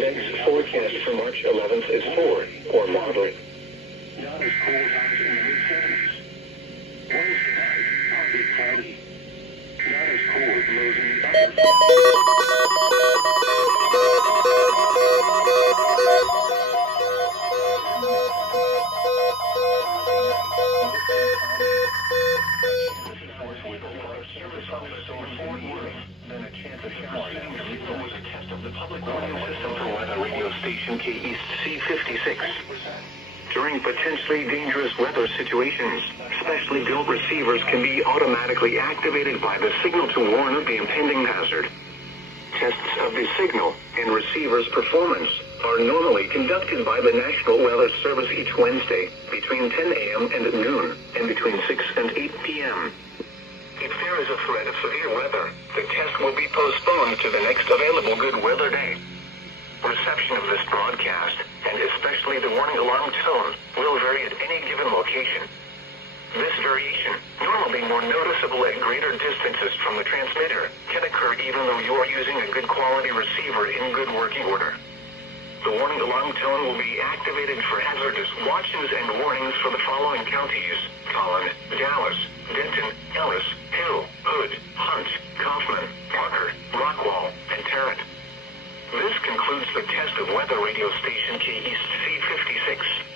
index forecast for March 11th is 4, or moderate. Not as cold times in the mid-70s. Wednesday night, partly cloudy. Not as cold, lows in the upper. Station KEC56. During potentially dangerous weather situations, specially built receivers can be automatically activated by the signal to warn of the impending hazard. Tests of the signal and receiver's performance are normally conducted by the National Weather Service each Wednesday between 10 a.m. and noon, and between 6 and 8 p.m. If there is a threat of severe weather, the test will be postponed to the next available good weather day. Reception of this broadcast, and especially the warning alarm tone, will vary at any given location. This variation, normally more noticeable at greater distances from the transmitter, can occur even though you are using a good quality receiver in good working order. The warning alarm tone will be activated for hazardous watches and warnings for the following counties: Collin, Dallas, Denton, Ellis, Hill, Hood, Hunt, Kaufman, Parker, Rockwall, and Tarrant. This concludes the test of weather radio station KEC56.